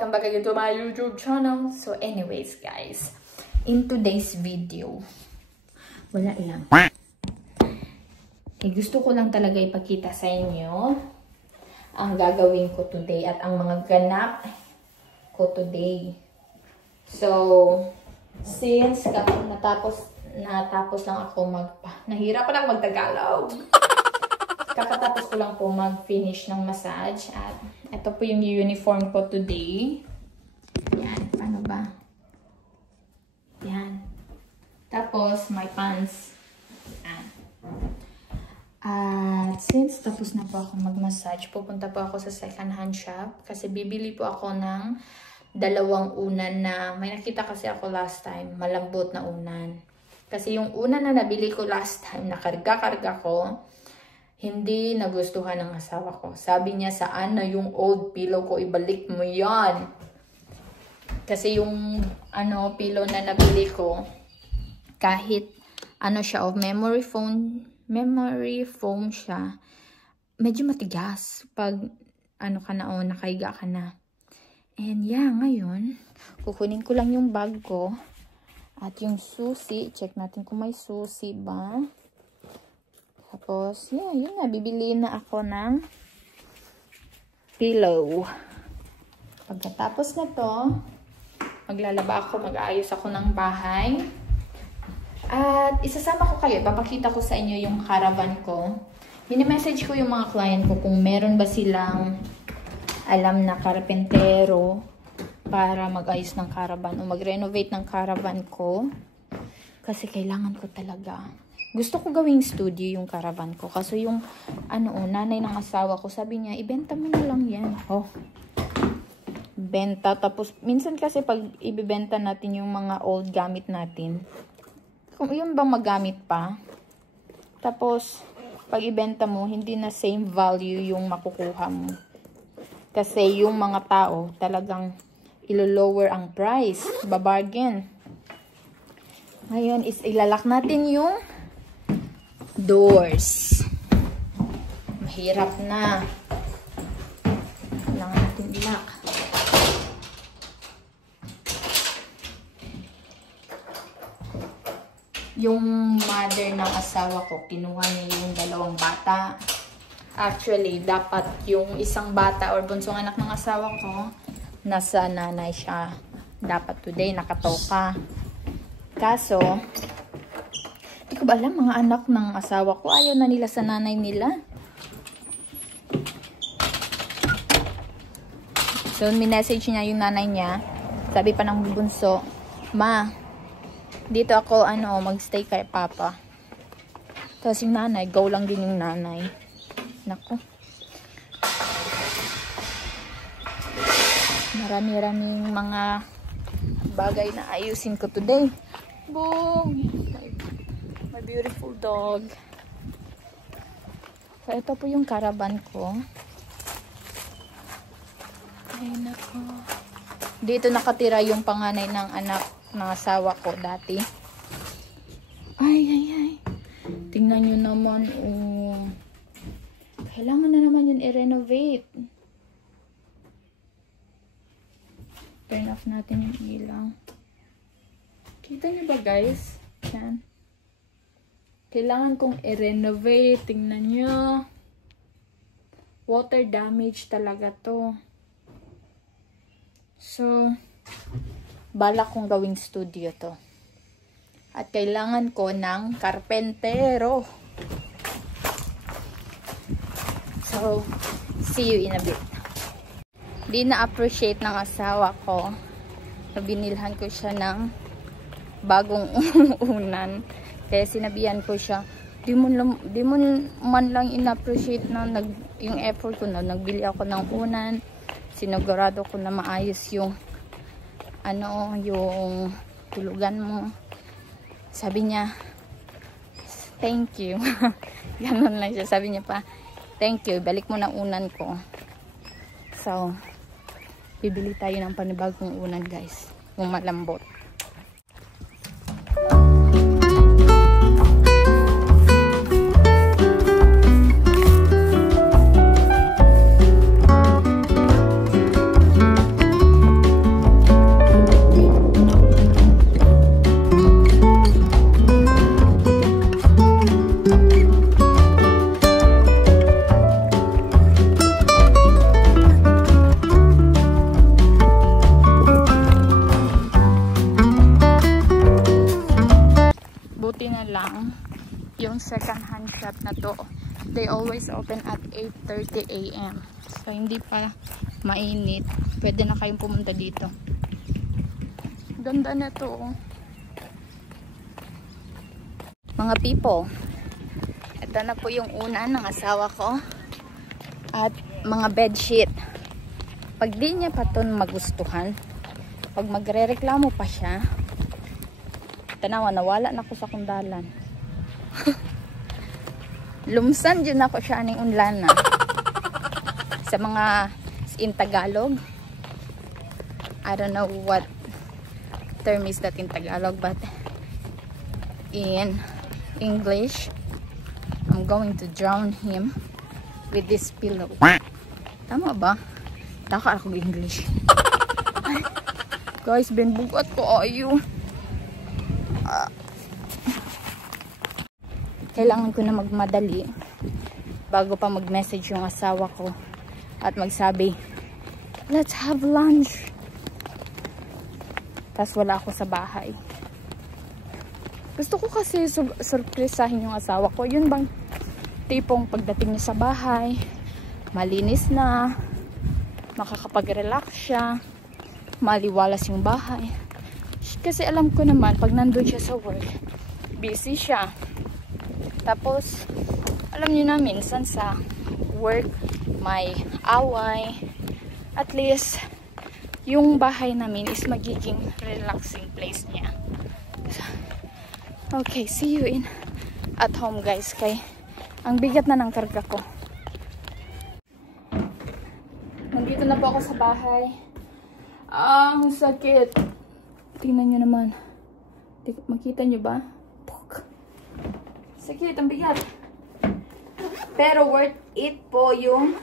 welcome back again to my YouTube channel. So anyways guys, in today's video, wala lang. Gusto ko lang talaga ipakita sa inyo ang gagawin ko today at ang mga ganap ko today. So, since natapos lang ako nahirapan lang mag-Tagalog. Kakatapos ko lang po mag-finish ng massage at ito po yung uniform ko today. Yan, paano ba? Yan. Tapos, my pants. Yan. At since tapos na po ako mag-massage, pupunta po ako sa second hand shop kasi bibili po ako ng dalawang unan na may nakita kasi ako last time, malambot na unan. Kasi yung unan na nabili ko last time, nakarga-karga ko, hindi nagustuhan ng asawa ko. Sabi niya, saan na yung old pillow ko? Ibalik mo yan. Kasi yung pillow na nabili ko, kahit siya of memory foam siya, medyo matigas pag nakahiga ka na. And yeah, ngayon, kukunin ko lang yung bag ko at yung susi. Check natin kung may susi ba. Tapos, yeah, yun na. Bibili na ako ng pillow. Pagkatapos na to, maglalaba ako, mag-aayos ako ng bahay. At isasama ko kayo, papakita ko sa inyo yung caravan ko. Mini-message ko yung mga client ko kung meron ba silang alam na karpentero para mag-ayos ng caravan o mag-renovate ng caravan ko. Kasi kailangan ko talaga. Gusto ko gawing studio yung caravan ko. Kaso yung nanay ng asawa ko, sabi niya, ibenta mo na lang yan. Oh. Benta. Tapos, minsan kasi pag ibibenta natin yung mga old gamit natin, kung yun bang magamit pa, tapos, pag ibenta mo, hindi na same value yung makukuha mo. Kasi yung mga tao, talagang ilo-lower ang price. Babargain. Ngayon, ilalak natin yung doors. Mahirap na. Kailangan natin ilak. Yung mother ng asawa ko, kinuha niya yung dalawang bata. Actually, dapat yung isang bata or bunsong anak ng asawa ko, nasa nanay siya. Dapat today, nakatoka. Kaso, di ko ba alam, mga anak ng asawa ko, ayaw na nila sa nanay nila. So, minessage niya yung nanay niya. Sabi pa ng bunso, Ma, dito ako, magstay kay Papa. Tapos yung nanay, go lang din yung nanay. Naku. Marami-raming mga bagay na ayusin ko today. Boom! My beautiful dog. So, ito po yung caravan ko. Ay, nako. Dito nakatira yung panganay ng anak ng asawa ko dati. Ay. Tingnan nyo naman, oh. Kailangan na naman yun i-renovate. Turn off natin yung ilaw. Kita nyo ba guys? Yan. Kailangan kong i-renovate. Tingnan nyo. Water damage talaga to. So, balak kong gawing studio to. At kailangan ko ng karpentero. So, see you in a bit. Di na-appreciate ng asawa ko. So, binilhan ko siya ng bagong unan. Kaya sinabihan ko siya, di mo man lang in-appreciate na yung effort ko na. Nagbili ako ng unan. Sinugurado ko na maayos yung yung tulugan mo. Sabi niya, thank you. Ganon lang siya. Sabi niya pa, thank you. Balik mo na unan ko. So, bibili tayo ng panibagong unan guys. Yung malambot. buti na lang yung second hand shop na to. They always open at 8:30 AM. So, hindi pa mainit. Pwede na kayong pumunta dito. Ganda na to. Mga people, ito na po yung una ng asawa ko. At mga bedsheet. Pag di niya pa ito magustuhan, pag magre-reklamo pa siya, tanawa, nawala na ako sa kundalan. Lumsan dyan ako siya aning unlana. Sa mga in Tagalog. I don't know what term is that in Tagalog, but in English, I'm going to drown him with this pillow. Tama ba? Taka ako English. Guys, binbugat ko ayo. Kailangan ko na magmadali bago pa mag-message yung asawa ko at magsabi, let's have lunch. Tas wala ako sa bahay. Gusto ko kasi surprisahin yung asawa ko. Yun bang tipong pagdating niya sa bahay, malinis na, makakapag-relax siya, maliwalas yung bahay. Kasi alam ko naman, pag nandun siya sa work, busy siya. Tapos, alam niyo na, minsan sa work, may away. At least, yung bahay namin is magiging relaxing place niya. Okay, see you at home guys. Kay, ang bigat na ng karga ko. Nandito na po ako sa bahay. Ang sakit. Tingnan nyo naman. Makita nyo ba? Sakit, ang bigat. Pero worth it po yung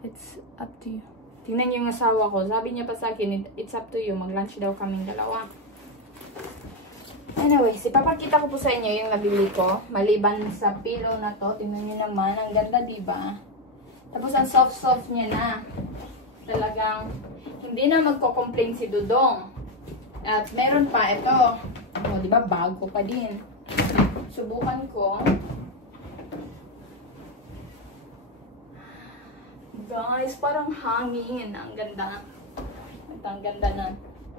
it's up to you. Tingnan nyo yung asawa ko. Sabi niya pa sa akin, it's up to you. Mag-lunch daw kaming dalawa. Anyways, ipapakita ko po sa inyo yung nabili ko. Maliban sa pillow na to. Tingnan nyo naman. Ang ganda, diba? Tapos ang soft-soft niya na. Talagang hindi na magko-complain si Dudong. At meron pa ito. O, diba? Bago pa din. Subukan ko. Guys, parang hangin. Ang ganda. At ang ganda na.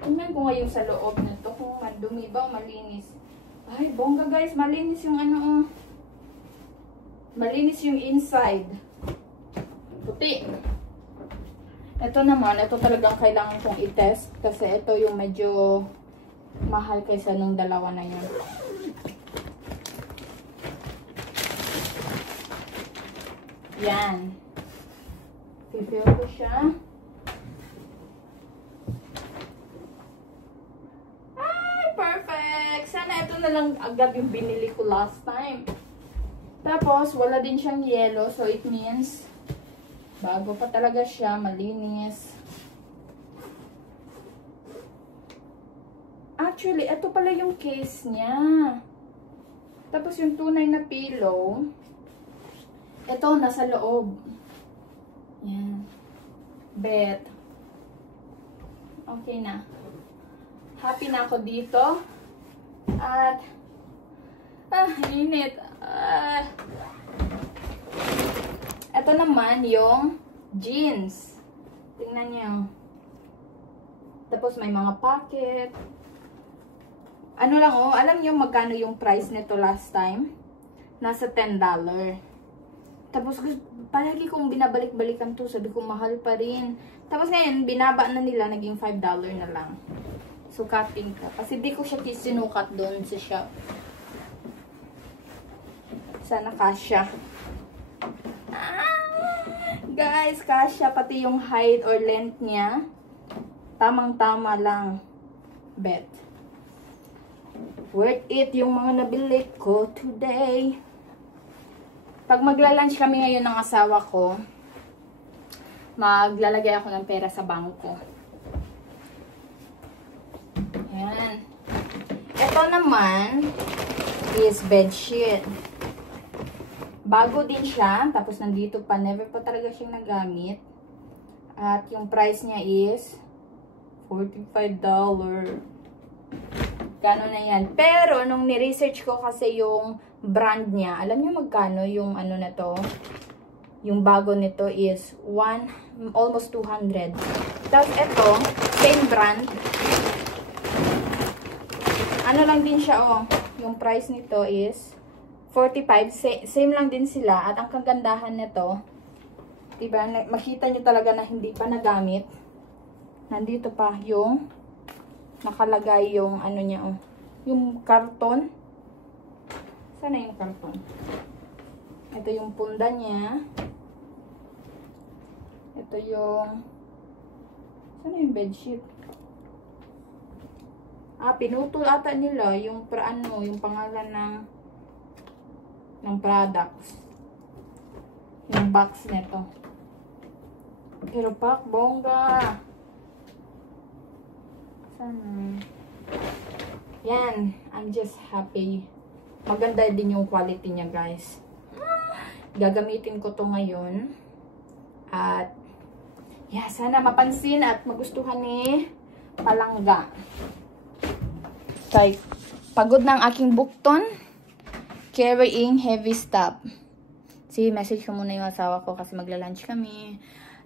Tingnan ko ngayon sa loob na to kung madumi ba o malinis. Ay, bongga guys. Malinis yung ano. Malinis yung inside. Puti. Ito naman, ito talagang kailangan kong i-test. Kasi ito yung medyo mahal kaysa nung dalawa na yun. Yan. Feel ko siya. Ay, perfect! Sana ito na lang agad yung binili ko last time. Tapos, wala din siyang yellow. So, it means, bago pa talaga siya, malinis. Actually, ito pala yung case niya. Tapos, yung tunay na pillow, ito, nasa loob. Yan. Bet. Okay na. Happy na ako dito. At, init. Ito naman yung jeans. Tingnan nyo. Tapos may mga pocket. Ano lang oh, alam nyo magkano yung price nito last time? Nasa $10. Tapos palagi kong binabalik-balikan to. Sabi ko mahal pa rin. Tapos ngayon, binaba na nila. Naging $5 na lang. Sukatin ka. Kasi di ko siya sinukat doon sa shop. Sana kasya. Guys, kasya. Pati yung height or length niya. Tamang-tama lang. Bet. Worth it yung mga nabili ko today. Pag magla-lunch kami ngayon ng asawa ko, maglalagay ako ng pera sa bangko. Ayan. Ito naman is bedsheet. Bago din siya. Tapos nandito pa. Never pa talaga siyang nagamit. At yung price niya is $45. Gano'n na yan. Pero, nung ni-research ko kasi yung brand niya, alam niyo magkano yung ano na to? Yung bago nito is almost 200. Tapos ito, same brand. Ano lang din siya, oh. Yung price nito is 45. Same lang din sila. At ang kagandahan nito, diba, makita nyo talaga na hindi pa nagamit. Nandito pa yung nakalagay yung ano niya, oh. Yung karton. Sana yung karton. Ito yung punda niya. Ito yung sana yung bedsheet. Pinutol ata nila yung yung pangalan ng products. Yung box nito. Pero pak, bongga. Sana. Yan. I'm just happy. Maganda din yung quality niya, guys. Gagamitin ko to ngayon. At, yeah, sana mapansin at magustuhan ni Palangga. Kay, pagod ng aking bukton. Carrying heavy stuff. See, message ko muna yung asawa ko kasi magla-lunch kami.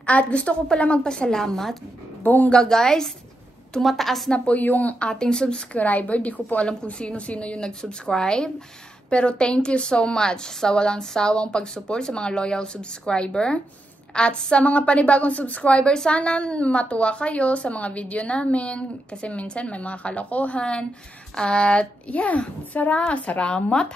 At gusto ko pala magpasalamat. Bongga, guys. Tumataas na po yung ating subscriber. Di ko po alam kung sino-sino yung nag-subscribe. Pero thank you so much sa walang sawang pag-support sa mga loyal subscriber. At sa mga panibagong subscriber, sana matuwa kayo sa mga video namin. Kasi minsan may mga kalokohan. At yeah, salamat.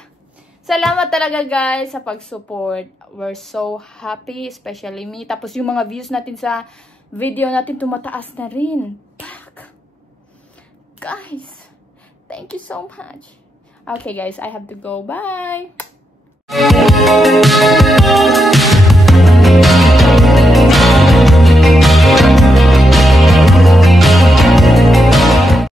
Salamat talaga guys sa pag-support. We're so happy, especially me. Tapos yung mga views natin sa video natin tumataas na rin. Guys, thank you so much. Okay guys, I have to go. Bye!